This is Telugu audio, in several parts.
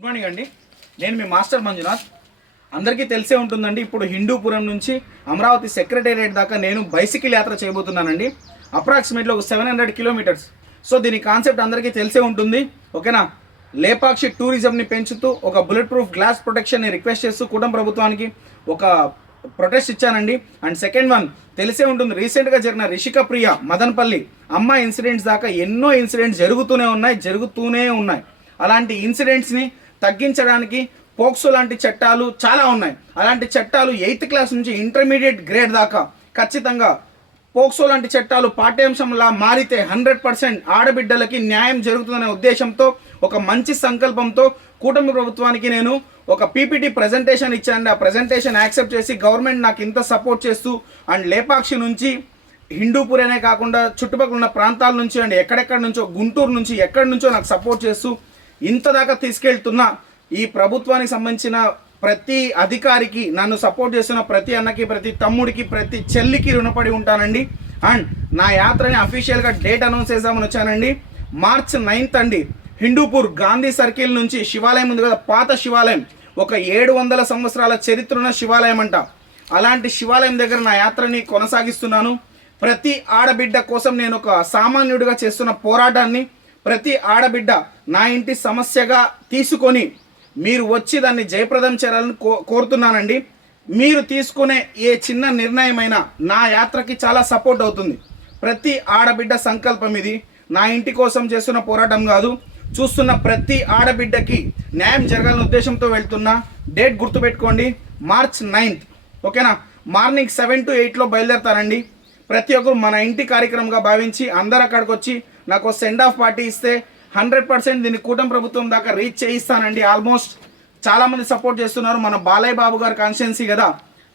గుడ్ మార్నింగ్ అండి. నేను మీ మాస్టర్ మంజునాథ్. అందరికీ తెలిసే ఉంటుందండి, ఇప్పుడు హిందూపురం నుంచి అమరావతి సెక్రటేరియట్ దాకా నేను బైసికల్ యాత్ర చేయబోతున్నానండి. అప్రాక్సిమేట్లీ ఒక 700 కిలోమీటర్స్. సో దీని కాన్సెప్ట్ అందరికీ తెలిసే ఉంటుంది, ఓకేనా. లేపాక్షి టూరిజంని పెంచుతూ ఒక బుల్లెట్ ప్రూఫ్ గ్లాస్ ప్రొటెక్షన్ని రిక్వెస్ట్ చేస్తూ కూటమి ప్రభుత్వానికి ఒక ప్రొటెస్ట్ ఇచ్చానండి. అండ్ సెకండ్ వన్ తెలిసే ఉంటుంది, రీసెంట్గా జరిగిన రిషిక ప్రియ మదనపల్లి అమ్మాయి ఇన్సిడెంట్స్ దాకా ఎన్నో ఇన్సిడెంట్స్ జరుగుతూనే ఉన్నాయి. అలాంటి ఇన్సిడెంట్స్ని తగ్గించడానికి పోక్సో లాంటి చట్టాలు చాలా ఉన్నాయి. అలాంటి చట్టాలు 8th క్లాస్ నుంచి ఇంటర్మీడియట్ గ్రేడ్ దాకా ఖచ్చితంగా పోక్సో లాంటి చట్టాలు పాఠ్యాంశంలా మారితే 100% ఆడబిడ్డలకి న్యాయం జరుగుతుందనే ఉద్దేశంతో, ఒక మంచి సంకల్పంతో కూటమి ప్రభుత్వానికి నేను ఒక పీపీటీ ప్రజెంటేషన్ ఇచ్చానండి. ఆ ప్రజెంటేషన్ యాక్సెప్ట్ చేసి గవర్నమెంట్ నాకు ఇంత సపోర్ట్ చేస్తూ అండ్ లేపాక్షి నుంచి హిందూపురేనే కాకుండా చుట్టుపక్కల ఉన్న ప్రాంతాల నుంచి అండ్ ఎక్కడెక్కడి నుంచో, గుంటూరు నుంచి ఎక్కడి నుంచో నాకు సపోర్ట్ చేస్తూ ఇంత దాకా తీసుకెళ్తున్న ఈ ప్రభుత్వానికి సంబంధించిన ప్రతి అధికారికి, నన్ను సపోర్ట్ చేస్తున్న ప్రతి అన్నకి, ప్రతి తమ్ముడికి, ప్రతి చెల్లికి రుణపడి ఉంటానండి. అండ్ నా యాత్రని అఫీషియల్గా డేట్ అనౌన్స్ చేద్దామని వచ్చానండి. March 9th అండి. హిందూపూర్ గాంధీ సర్కిల్ నుంచి శివాలయం ఉంది కదా, పాత శివాలయం, ఒక 700 సంవత్సరాల చరిత్ర ఉన్న శివాలయం అంట. అలాంటి శివాలయం దగ్గర నా యాత్రని కొనసాగిస్తున్నాను. ప్రతి ఆడబిడ్డ కోసం నేను ఒక సామాన్యుడిగా చేస్తున్న పోరాటాన్ని ప్రతి ఆడబిడ్డ నా ఇంటి సమస్యగా తీసుకొని మీరు వచ్చి దాన్ని జయప్రదం చేయాలని కోరుతున్నానండి. మీరు తీసుకునే ఏ చిన్న నిర్ణయమైనా నా యాత్రకి చాలా సపోర్ట్ అవుతుంది. ప్రతి ఆడబిడ్డ సంకల్పం ఇది. నా ఇంటి కోసం చేస్తున్న పోరాటం కాదు, చూస్తున్న ప్రతి ఆడబిడ్డకి న్యాయం జరగాలనే ఉద్దేశంతో వెళ్తున్నా. డేట్ గుర్తుపెట్టుకోండి, March 9th, ఓకేనా. Morning 7 to 8లో బయలుదేరతానండి. ప్రతి ఒక్కరు మన ఇంటి కార్యక్రమంగా భావించి అందరు అక్కడికి వచ్చి నాకు సెండ్ ఆఫ్ పార్టీ ఇస్తే 100% దీన్ని కూటమి ప్రభుత్వం దాకా రీచ్ చేయిస్తానండి. ఆల్మోస్ట్ చాలామంది సపోర్ట్ చేస్తున్నారు. మన బాలయ్య బాబు గారి కాన్స్టిట్యున్సీ కదా,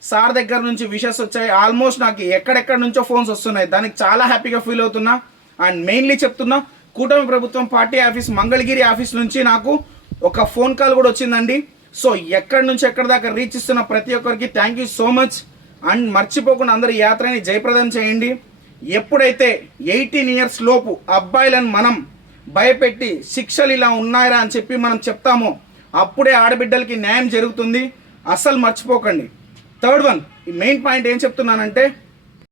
సార్ దగ్గర నుంచి విషెస్ వచ్చాయి. ఆల్మోస్ట్ నాకు ఎక్కడెక్కడి నుంచో ఫోన్స్ వస్తున్నాయి. దానికి చాలా హ్యాపీగా ఫీల్ అవుతున్నా. అండ్ మెయిన్లీ చెప్తున్నా, కూటమి ప్రభుత్వం పార్టీ ఆఫీస్ మంగళగిరి ఆఫీస్ నుంచి నాకు ఒక ఫోన్ కాల్ కూడా వచ్చిందండి. సో ఎక్కడి నుంచి ఎక్కడి దాకా రీచ్ ఇస్తున్న ప్రతి ఒక్కరికి thank you so much. And మర్చిపోకుండా అందరు యాత్రని జయప్రదం చేయండి. ఎప్పుడైతే 18 years లోపు అబ్బాయిలను మనం భయపెట్టి శిక్షలు ఇలా ఉన్నాయరా అని చెప్పి మనం చెప్తామో అప్పుడే ఆడబిడ్డలకి న్యాయం జరుగుతుంది. అస్సలు మర్చిపోకండి. థర్డ్ వన్, ఈ మెయిన్ పాయింట్ ఏం చెప్తున్నానంటే,